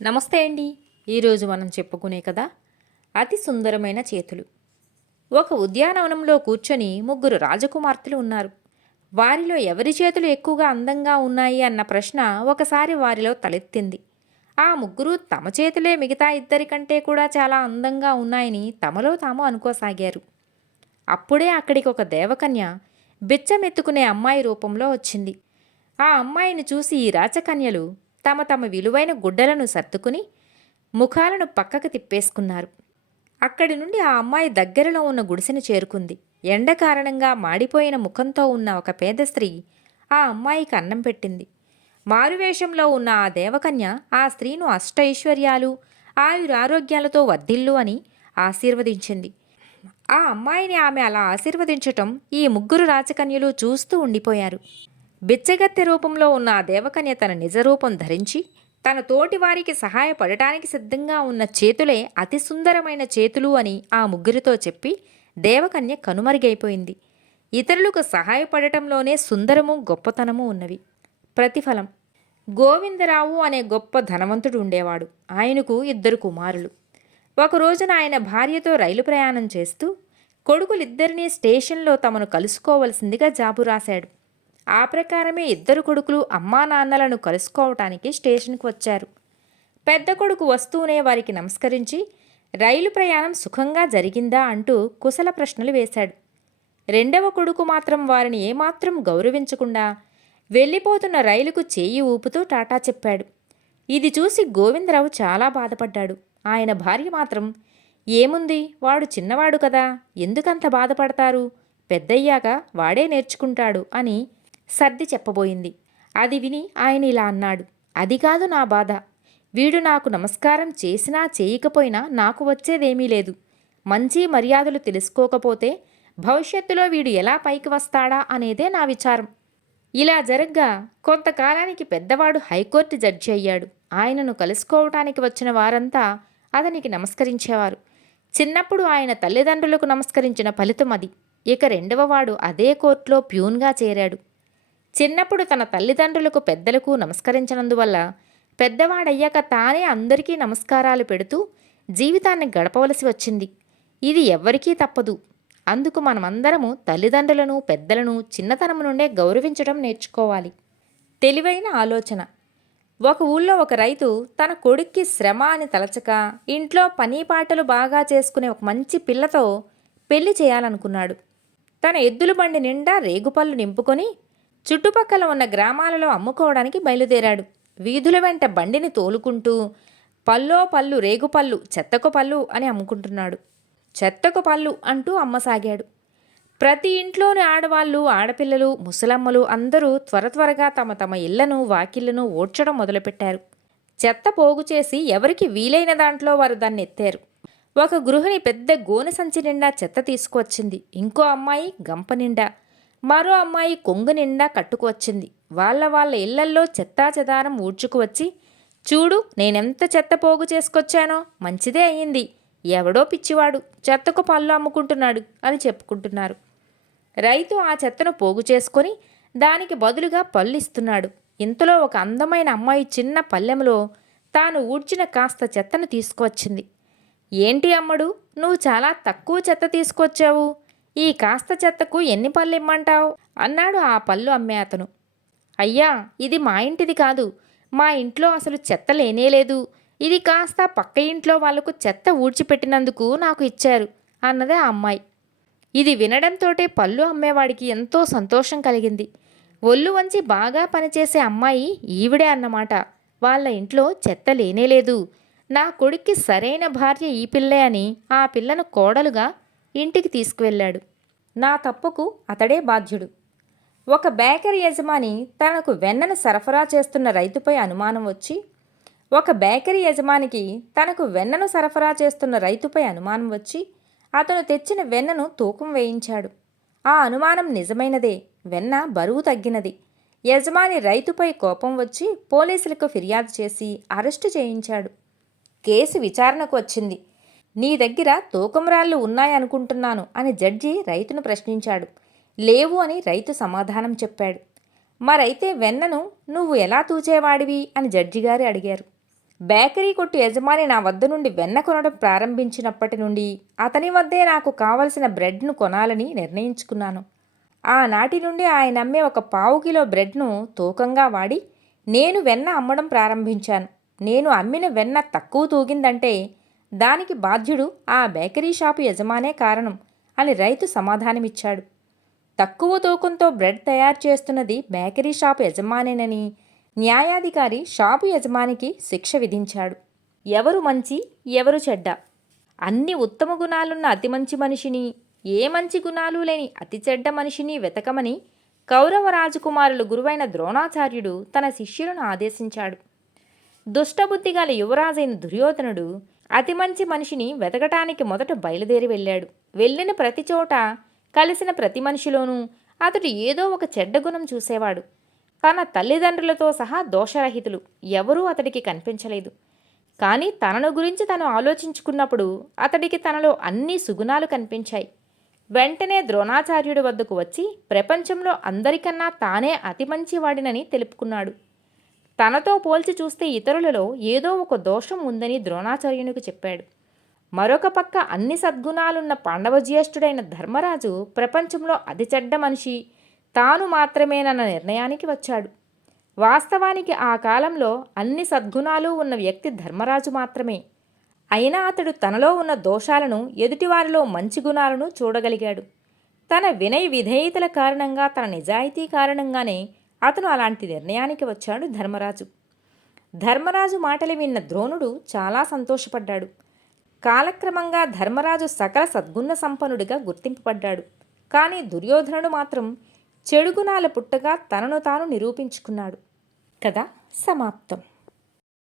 నమస్తే అండి. ఈరోజు మనం చెప్పుకునే కథ అతి సుందరమైన చేతులు. ఒక ఉద్యానవనంలో కూర్చొని ముగ్గురు రాజకుమార్తెలు ఉన్నారు. వారిలో ఎవరి చేతులు ఎక్కువగా అందంగా ఉన్నాయి అన్న ప్రశ్న ఒకసారి వారిలో తలెత్తింది. ఆ ముగ్గురు తమ చేతులే మిగతా ఇద్దరి కంటే కూడా చాలా అందంగా ఉన్నాయని తమలో తాము అనుకోసాగారు. అప్పుడే అక్కడికి ఒక దేవకన్య బిచ్చమెత్తుకునే అమ్మాయి రూపంలో వచ్చింది. ఆ అమ్మాయిని చూసి ఈ రాచకన్యలు తమ తమ విలువైన గుడ్డలను సర్దుకుని ముఖాలను పక్కకు తిప్పేసుకున్నారు. అక్కడి నుండి ఆ అమ్మాయి దగ్గరలో ఉన్న గుడిసెను చేరుకుంది. ఎండ కారణంగా మాడిపోయిన ముఖంతో ఉన్న ఒక పేద స్త్రీ ఆ అమ్మాయికి అన్నం పెట్టింది. మారువేషంలో ఉన్న ఆ దేవకన్య ఆ స్త్రీను అష్టైశ్వర్యాలు ఆయురారోగ్యాలతో వర్ధిల్లు అని ఆశీర్వదించింది. ఆ అమ్మాయిని ఆమె అలా ఆశీర్వదించటం ఈ ముగ్గురు రాచకన్యలు చూస్తూ ఉండిపోయారు. బిచ్చగత్తె రూపంలో ఉన్న ఆ దేవకన్య తన నిజరూపం ధరించి తన తోటి వారికి సహాయపడటానికి సిద్ధంగా ఉన్న చేతులే అతి సుందరమైన చేతులు అని ఆ ముగ్గురితో చెప్పి దేవకన్య కనుమరుగైపోయింది. ఇతరులకు సహాయపడటంలోనే సుందరము గొప్పతనము ఉన్నవి. ప్రతిఫలం: గోవిందరావు అనే గొప్ప ధనవంతుడు ఉండేవాడు. ఆయనకు ఇద్దరు కుమారులు. ఒక రోజున ఆయన భార్యతో రైలు ప్రయాణం చేస్తూ కొడుకులిద్దరినీ స్టేషన్లో తమను కలుసుకోవలసిందిగా జాబు రాశాడు. ఆ ప్రకారమే ఇద్దరు కొడుకులు అమ్మా నాన్నలను కలుసుకోవటానికి స్టేషన్కి వచ్చారు. పెద్ద కొడుకు వస్తూనే వారికి నమస్కరించి రైలు ప్రయాణం సుఖంగా జరిగిందా అంటూ కుశల ప్రశ్నలు వేశాడు. రెండవ కొడుకు మాత్రం వారిని ఏమాత్రం గౌరవించకుండా వెళ్ళిపోతున్న రైలుకు చేయి ఊపుతూ టాటా చెప్పాడు. ఇది చూసి గోవిందరావు చాలా బాధపడ్డాడు. ఆయన భార్య మాత్రం, ఏముంది, వాడు చిన్నవాడు కదా, ఎందుకంత బాధపడతారు, పెద్దయ్యాక వాడే నేర్చుకుంటాడు అని సర్ది చెప్పబోయింది. అది విని ఆయన ఇలా అన్నాడు, అది కాదు నా బాధ. వీడు నాకు నమస్కారం చేసినా చేయకపోయినా నాకు వచ్చేదేమీ లేదు. మంచి మర్యాదలు తెలుసుకోకపోతే భవిష్యత్తులో వీడు ఎలా పైకి వస్తాడా అనేదే నా విచారం. ఇలా జరగ్గా కొంతకాలానికి పెద్దవాడు హైకోర్టు జడ్జి అయ్యాడు. ఆయనను కలుసుకోవటానికి వచ్చిన వారంతా అతనికి నమస్కరించేవారు. చిన్నప్పుడు ఆయన తల్లిదండ్రులకు నమస్కరించిన ఫలితం అది. ఇక రెండవవాడు అదే కోర్టులో ప్యూన్గా చేరాడు. చిన్నప్పుడు తన తల్లిదండ్రులకు పెద్దలకు నమస్కరించినందువల్ల పెద్దవాడయ్యాక తానే అందరికీ నమస్కారాలు పెడుతూ జీవితాన్ని గడపవలసి వచ్చింది. ఇది ఎవ్వరికీ తప్పదు. అందుకు మనమందరము తల్లిదండ్రులను పెద్దలను చిన్నతనం నుండే గౌరవించడం నేర్చుకోవాలి. తెలివైన ఆలోచన. ఒక ఊళ్ళో ఒక రైతు తన కొడుక్కి శ్రమ అని తలచక ఇంట్లో పని పాటలు బాగా చేసుకునే ఒక మంచి పిల్లతో పెళ్లి చేయాలనుకున్నాడు. తన ఎద్దుల బండి నిండా రేగుపళ్ళు నింపుకొని చుట్టుపక్కల ఉన్న గ్రామాలలో అమ్ముకోవడానికి బయలుదేరాడు. వీధుల వెంట బండిని తోలుకుంటూ పల్లో పళ్ళు రేగుపళ్ళు, చెత్తకు పళ్ళు అని అమ్ముకుంటున్నాడు. చెత్తకు పళ్ళు అంటూ అమ్మసాగాడు. ప్రతి ఇంట్లోని ఆడవాళ్ళు, ఆడపిల్లలు, ముసలమ్మలు అందరూ త్వర త్వరగా తమ తమ ఇళ్లను వాకిళ్లను ఓడ్చడం మొదలుపెట్టారు. చెత్త పోగు చేసి ఎవరికి వీలైన దాంట్లో వారు దాన్ని ఎత్తారు. ఒక గృహిణి పెద్ద గోనె సంచి నిండా చెత్త తీసుకువచ్చింది. ఇంకో అమ్మాయి గంప నిండా, మరో అమ్మాయి కొంగు నిండా కట్టుకువచ్చింది. వాళ్ళ ఇళ్లల్లో చెత్తా చెదారం ఊడ్చుకువచ్చి, చూడు నేనెంత చెత్త పోగు చేసుకొచ్చానో, మంచిదే అయ్యింది, ఎవడో పిచ్చివాడు చెత్తకు పళ్ళు అమ్ముకుంటున్నాడు అని చెప్పుకుంటున్నారు. రైతు ఆ చెత్తను పోగు చేసుకొని దానికి బదులుగా పళ్ళు ఇస్తున్నాడు. ఇంతలో ఒక అందమైన అమ్మాయి చిన్న పల్లెంలో తాను ఊడ్చిన కాస్త చెత్తను తీసుకువచ్చింది. ఏంటి అమ్మడు, నువ్వు చాలా తక్కువ చెత్త తీసుకొచ్చావు, ఈ కాస్త చెత్తకు ఎన్ని పళ్ళు ఇమ్మంటావు అన్నాడు ఆ పళ్ళు అమ్మే అతను. అయ్యా, ఇది మా ఇంటిది కాదు, మా ఇంట్లో అసలు చెత్త లేనేలేదు, ఇది కాస్త పక్క ఇంట్లో వాళ్లకు చెత్త ఊడ్చిపెట్టినందుకు నాకు ఇచ్చారు అన్నదే ఆ అమ్మాయి. ఇది వినడంతోటే పళ్ళు అమ్మేవాడికి ఎంతో సంతోషం కలిగింది. ఒళ్ళు వంచి బాగా పనిచేసే అమ్మాయి ఈవిడే అన్నమాట. వాళ్ళ ఇంట్లో చెత్త లేనేలేదు, నా కొడుక్కి సరైన భార్య ఈ పిల్లే అని ఆ పిల్లను కోడలుగా ఇంటికి తీసుకువెళ్ళాడు. నా తప్పుకు అతడే బాధ్యుడు. ఒక బేకరీ యజమాని తనకు వెన్నను సరఫరా చేస్తున్న రైతుపై అనుమానం వచ్చి అతను తెచ్చిన వెన్నను తూకం వేయించాడు. ఆ అనుమానం నిజమైనదే. వెన్న బరువు తగ్గినది. యజమాని రైతుపై కోపం వచ్చి పోలీసులకు ఫిర్యాదు చేసి అరెస్టు చేయించాడు. కేసు విచారణకు వచ్చింది. నీ దగ్గర తూకం రాళ్ళు ఉన్నాయనుకుంటున్నాను అని జడ్జి రైతును ప్రశ్నించాడు. లేవు అని రైతు సమాధానం చెప్పాడు. మరైతే వెన్నను నువ్వు ఎలా తూచేవాడివి అని జడ్జిగారు అడిగారు. బేకరీ కొట్టు యజమాని నా వద్ద నుండి వెన్న కొనడం ప్రారంభించినప్పటి నుండి అతని వద్దే నాకు కావలసిన బ్రెడ్ను కొనాలని నిర్ణయించుకున్నాను. ఆనాటి నుండి ఆయన అమ్మే ఒక పావు కిలో బ్రెడ్ను తూకంగా వాడి నేను వెన్న అమ్మడం ప్రారంభించాను. నేను అమ్మిన వెన్న తక్కువ తూగిందంటే దానికి బాధ్యుడు ఆ బేకరీ షాపు యజమానే కారణం అని రైతు సమాధానమిచ్చాడు. తక్కువ తూకంతో బ్రెడ్ తయారు చేస్తున్నది బేకరీ షాపు యజమానేనని న్యాయాధికారి షాపు యజమానికి శిక్ష విధించాడు. ఎవరు మంచి ఎవరు చెడ్డ? అన్ని ఉత్తమ గుణాలున్న అతి మంచి మనిషిని, ఏ మంచి గుణాలు లేని అతి చెడ్డ మనిషిని వెతకమని కౌరవ రాజకుమారులు గురువైన ద్రోణాచార్యుడు తన శిష్యులను ఆదేశించాడు. దుష్టబుద్ధి గల యువరాజైన దుర్యోధనుడు అతి మంచి మనిషిని వెతకటానికి మొదట బయలుదేరి వెళ్ళాడు. వెళ్ళిన ప్రతి చోట, కలిసిన ప్రతి మనిషిలోనూ అతడు ఏదో ఒక చెడ్డ గుణం చూసేవాడు. తన తల్లిదండ్రులతో సహా దోషరహితులు ఎవరూ అతడికి కనిపించలేదు. కానీ తనను గురించి తను ఆలోచించుకున్నప్పుడు అతడికి తనలో అన్ని సుగుణాలు కనిపించాయి. వెంటనే ద్రోణాచార్యుడి వద్దకు వచ్చి ప్రపంచంలో అందరికన్నా తానే అతి మంచివాడినని తెలుపుకున్నాడు. తనతో పోల్చి చూస్తే ఇతరులలో ఏదో ఒక దోషం ఉందని ద్రోణాచార్యునికి చెప్పాడు. మరొక పక్క అన్ని సద్గుణాలున్న పాండవ జ్యేష్ఠుడైన ధర్మరాజు ప్రపంచంలో అతి చెడ్డ మనిషి తాను మాత్రమేనన్న నిర్ణయానికి వచ్చాడు. వాస్తవానికి ఆ కాలంలో అన్ని సద్గుణాలు ఉన్న వ్యక్తి ధర్మరాజు మాత్రమే. అయినా అతడు తనలో ఉన్న దోషాలను, ఎదుటివారిలో మంచి గుణాలను చూడగలిగాడు. తన వినయ విధేయతల కారణంగా, తన నిజాయితీ కారణంగానే అతను అలాంటి నిర్ణయానికి వచ్చాడు ధర్మరాజు. ధర్మరాజు మాటలు విన్న ద్రోణుడు చాలా సంతోషపడ్డాడు. కాలక్రమంగా ధర్మరాజు సకల సద్గుణ సంపన్నుడిగా గుర్తింపబడ్డాడు. కానీ దుర్యోధనుడు మాత్రం చెడుగుణాల పుట్టగా తనను తాను నిరూపించుకున్నాడు. కథ సమాప్తం.